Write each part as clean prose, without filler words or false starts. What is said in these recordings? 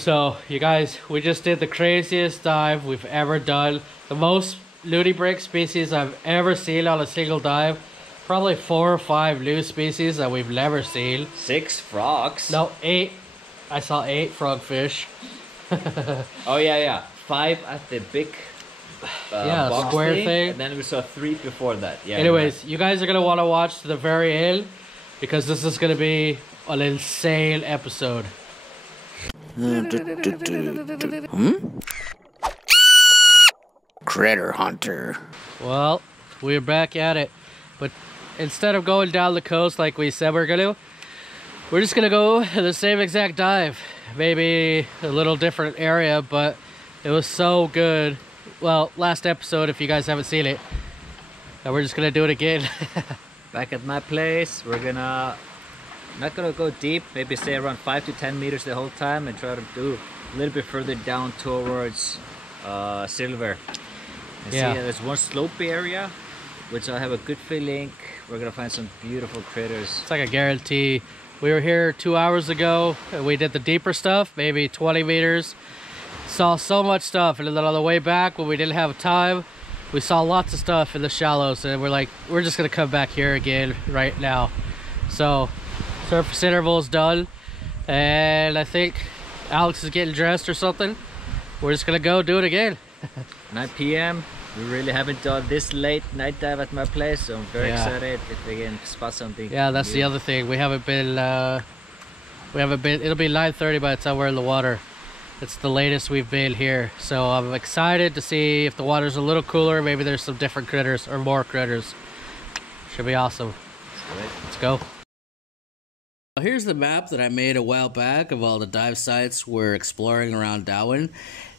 So, you guys, we just did the craziest dive we've ever done. The most nudibranch species I've ever seen on a single dive. Probably 4 or 5 new species that we've never seen. 6 frogs? No, 8. I saw 8 frogfish. Oh yeah. 5 at the big box square thing. And then we saw 3 before that. Yeah. Anyways, you guys are going to want to watch to the very end because this is going to be an insane episode. Critter Hunter. Well, we're back at it. But instead of going down the coast like we said we're going to, we're just going to go to the same exact dive. Maybe a little different area, but it was so good. Well, last episode, if you guys haven't seen it, and we're just going to do it again. Back at my place, we're gonna not gonna go deep, maybe stay around 5 to 10 meters the whole time and try to do a little bit further down towards Silver. And see, there's one slopey area, which I have a good feeling we're gonna find some beautiful critters. It's like a guarantee. We were here 2 hours ago, and we did the deeper stuff, maybe 20 meters. Saw so much stuff, and then on the way back, when we didn't have time, we saw lots of stuff in the shallows, and we're like, we're just gonna come back here again right now. So, surface interval's done, and I think Alex is getting dressed or something. We're just gonna go do it again. 9 p.m. We really haven't done this late night dive at my place, so I'm very excited if we can spot something. Yeah, that's the other thing. We haven't been. It'll be 9:30 by the time we're in the water. It's the latest we've been here, so I'm excited to see if the water's a little cooler. Maybe there's some different critters or more critters. Should be awesome. Let's go. Here's the map that I made a while back of all the dive sites we're exploring around Dauin.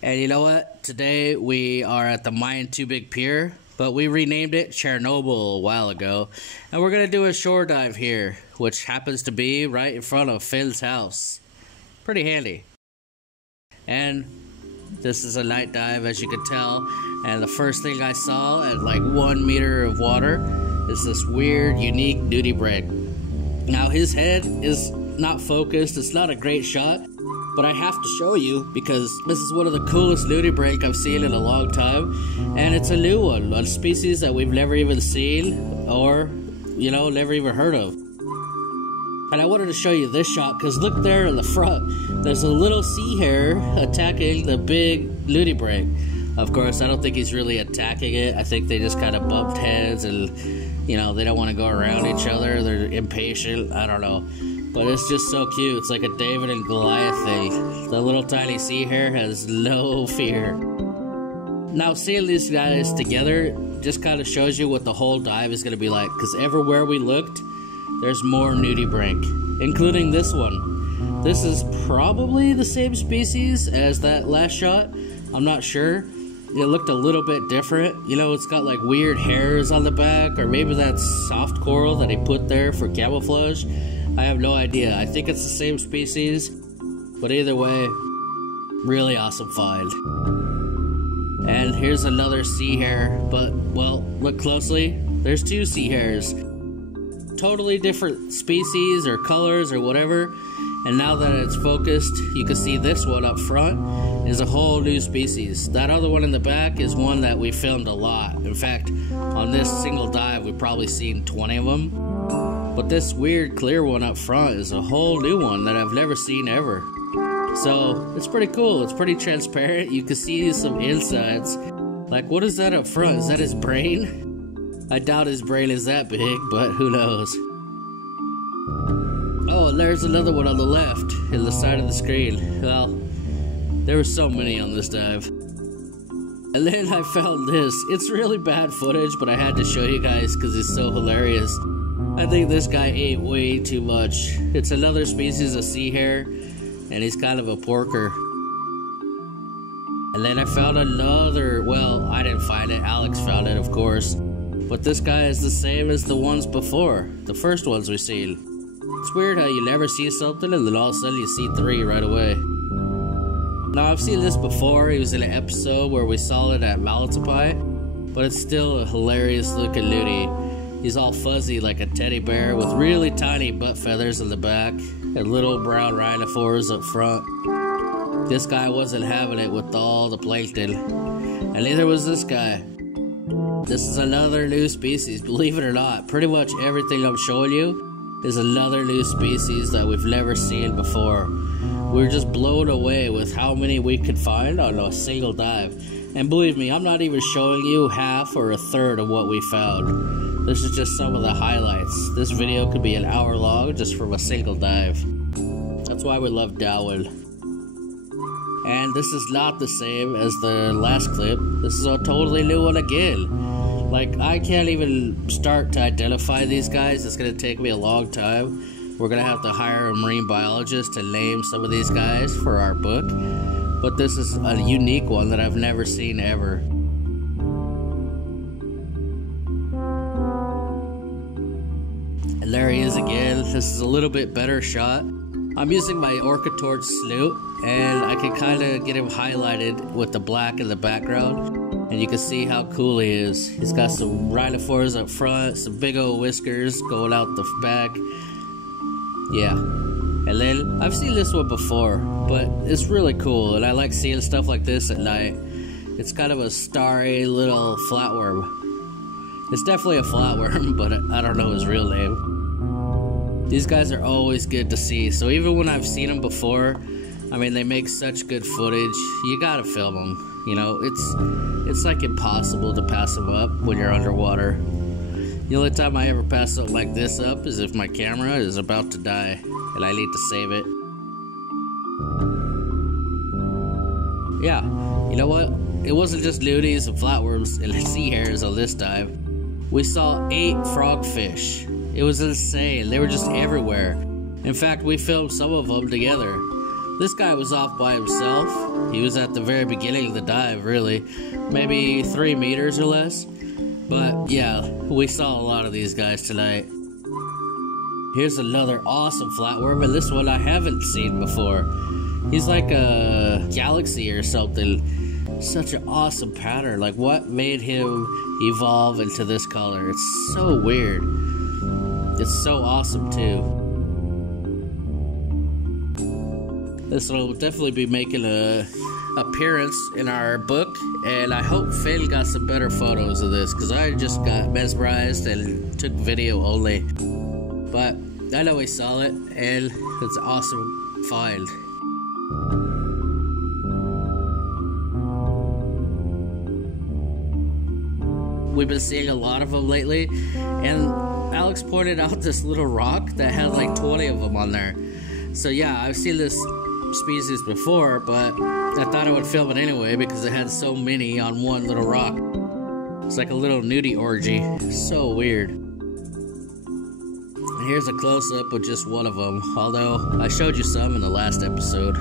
And you know what? Today we are at the Maayong Tubig Pier, but we renamed it Chernobyl a while ago. And we're going to do a shore dive here, which happens to be right in front of Finn's house. Pretty handy. And this is a night dive, as you can tell. And the first thing I saw at like 1 meter of water is this weird, unique nudibranch. Now his head is not focused. It's not a great shot, but I have to show you because this is one of the coolest nudibranch I've seen in a long time. And it's a new one, a species that we've never even seen or, you know, never even heard of. And I wanted to show you this shot because look there in the front. There's a little sea hare attacking the big nudibranch. Of course, I don't think he's really attacking it. I think they just kind of bumped heads and, you know, they don't want to go around each other. They're impatient. I don't know. But it's just so cute. It's like a David and Goliath thing. The little tiny sea hare has no fear. Now, seeing these guys together just kind of shows you what the whole dive is going to be like. Because everywhere we looked, there's more nudibranch, including this one. This is probably the same species as that last shot. I'm not sure. It looked a little bit different. You know, it's got like weird hairs on the back, or maybe that's soft coral that he put there for camouflage. I have no idea. I think it's the same species, but either way, really awesome find. And here's another sea hare, but, well, look closely. There's 2 sea hares. Totally different species or colors or whatever. And now that it's focused, you can see this one up front is a whole new species. That other one in the back is one that we filmed a lot. In fact, on this single dive, we've probably seen 20 of them. But this weird clear one up front is a whole new one that I've never seen ever. So, it's pretty cool. It's pretty transparent. You can see some insides. Like, what is that up front? Is that his brain? I doubt his brain is that big, but who knows. Oh, and there's another one on the left, in the side of the screen. Well, there were so many on this dive. And then I found this. It's really bad footage, but I had to show you guys because it's so hilarious. I think this guy ate way too much. It's another species of sea hare, and he's kind of a porker. And then I found another, well, I didn't find it. Alex found it, of course. But this guy is the same as the ones before, the first ones we've seen. It's weird how you never see something and then all of a sudden you see 3 right away. Now, I've seen this before. He was in an episode where we saw it at Malatapai, but it's still a hilarious looking nudie. He's all fuzzy like a teddy bear with really tiny butt feathers in the back and little brown rhinophores up front. This guy wasn't having it with all the plankton, and neither was this guy. This is another new species, believe it or not. Pretty much everything I'm showing you is another new species that we've never seen before. We were just blown away with how many we could find on a single dive. And believe me, I'm not even showing you half or a third of what we found. This is just some of the highlights. This video could be an hour long just from a single dive. That's why we love Dauin. And this is not the same as the last clip. This is a totally new one again. Like, I can't even start to identify these guys. It's gonna take me a long time. We're gonna have to hire a marine biologist to name some of these guys for our book. But this is a unique one that I've never seen ever. And there he is again. This is a little bit better shot. I'm using my Orca Torch snoot, and I can kind of get him highlighted with the black in the background. And you can see how cool he is. He's got some rhinophores up front, some big old whiskers going out the back. Yeah. And then, I've seen this one before, but it's really cool, and I like seeing stuff like this at night. It's kind of a starry little flatworm. It's definitely a flatworm, but I don't know his real name. These guys are always good to see, so even when I've seen them before, I mean, they make such good footage. You gotta film them, you know? It's like impossible to pass them up when you're underwater. The only time I ever pass something like this up is if my camera is about to die and I need to save it. Yeah, you know what? It wasn't just luties and flatworms and sea hares on this dive. We saw 8 frogfish. It was insane. They were just everywhere. In fact, we filmed some of them together. This guy was off by himself. He was at the very beginning of the dive, really. Maybe 3 meters or less. But yeah, we saw a lot of these guys tonight. Here's another awesome flatworm, and this one I haven't seen before. He's like a galaxy or something. Such an awesome pattern. Like, what made him evolve into this color? It's so weird. It's so awesome too. This will definitely be making a appearance in our book, and I hope Phil got some better photos of this, because I just got mesmerized and took video only. But I know he saw it, and it's an awesome find. We've been seeing a lot of them lately, and Alex pointed out this little rock that had like 20 of them on there. So yeah, I've seen this species before, but I thought I would film it anyway because it had so many on one little rock. It's like a little nudie orgy. So weird. And here's a close-up of just one of them, although I showed you some in the last episode.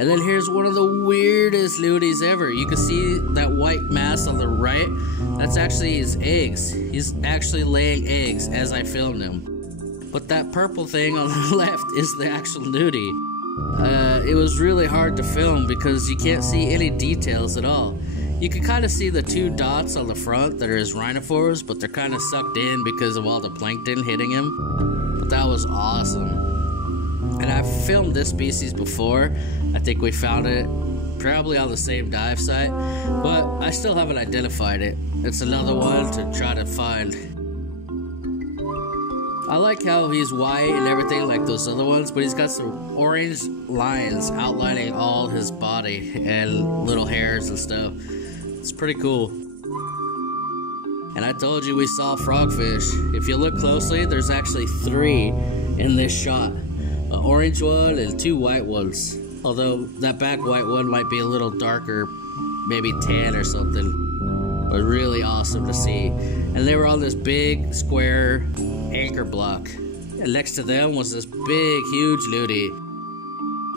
And then here's one of the weirdest luties ever. You can see that white mass on the right. That's actually his eggs. He's actually laying eggs as I filmed him. But that purple thing on the left is the actual nudie. It was really hard to film because you can't see any details at all. You can kind of see the 2 dots on the front that are his rhinophores, but they're kind of sucked in because of all the plankton hitting him. But that was awesome. And I've filmed this species before. I think we found it probably on the same dive site, but I still haven't identified it. It's another one to try to find. I like how he's white and everything like those other ones, but he's got some orange lines outlining all his body and little hairs and stuff. It's pretty cool. And I told you we saw frogfish. If you look closely, there's actually 3 in this shot. An orange one and 2 white ones. Although that back white one might be a little darker, maybe tan or something. But really awesome to see. And they were on this big square anchor block. And next to them was this big, huge lutie.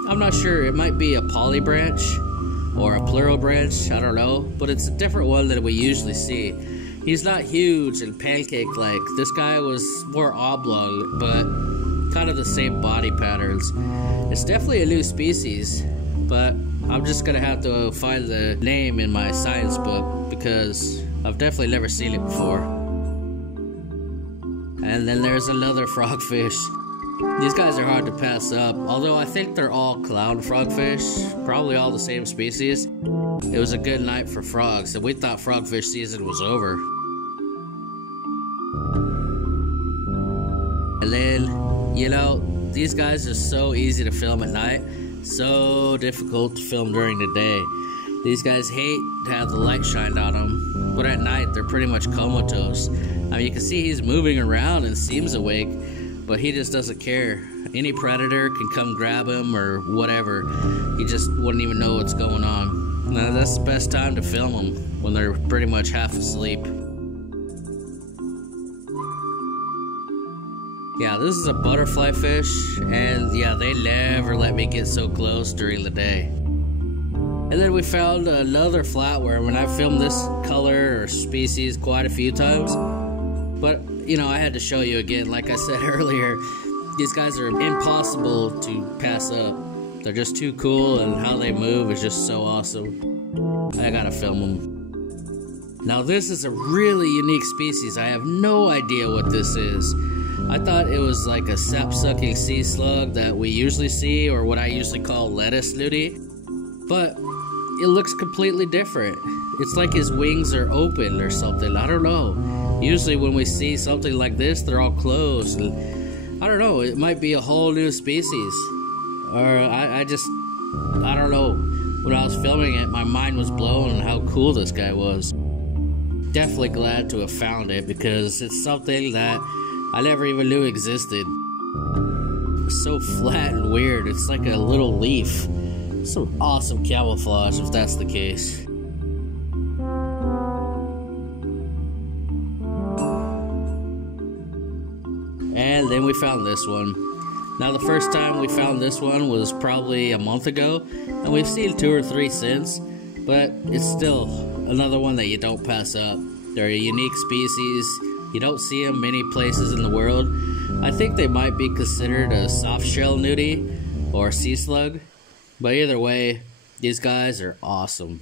I'm not sure, it might be a poly branch or a plural branch, I don't know. But it's a different one than we usually see. He's not huge and pancake-like. This guy was more oblong, but kind of the same body patterns. It's definitely a new species, but I'm just gonna have to find the name in my science book because I've definitely never seen it before. And then there's another frogfish. These guys are hard to pass up, although I think they're all clown frogfish, probably all the same species. It was a good night for frogs, and we thought frogfish season was over. And then, you know, these guys are so easy to film at night, so difficult to film during the day. These guys hate to have the light shined on them, but at night they're pretty much comatose. I mean, you can see he's moving around and seems awake, but he just doesn't care. Any predator can come grab him or whatever. He just wouldn't even know what's going on. Now, that's the best time to film them, when they're pretty much half asleep. Yeah, this is a butterfly fish, and yeah, they never let me get so close during the day. And then we found another flatworm, and I've filmed this color or species quite a few times. But, you know, I had to show you again, like I said earlier, these guys are impossible to pass up. They're just too cool, and how they move is just so awesome. I gotta film them. Now this is a really unique species. I have no idea what this is. I thought it was like a sap-sucking sea slug that we usually see, or what I usually call lettuce nudie. But it looks completely different. It's like his wings are open or something. I don't know. Usually when we see something like this, they're all closed. And I don't know, it might be a whole new species. Or I don't know. When I was filming it, my mind was blown on how cool this guy was. Definitely glad to have found it, because it's something that I never even knew existed. It's so flat and weird. It's like a little leaf. Some awesome camouflage if that's the case. And then we found this one. Now the first time we found this one was probably a month ago, and we've seen 2 or 3 since, but it's still another one that you don't pass up. They're a unique species. You don't see them many places in the world. I think they might be considered a soft shell nudie or sea slug. But either way, these guys are awesome.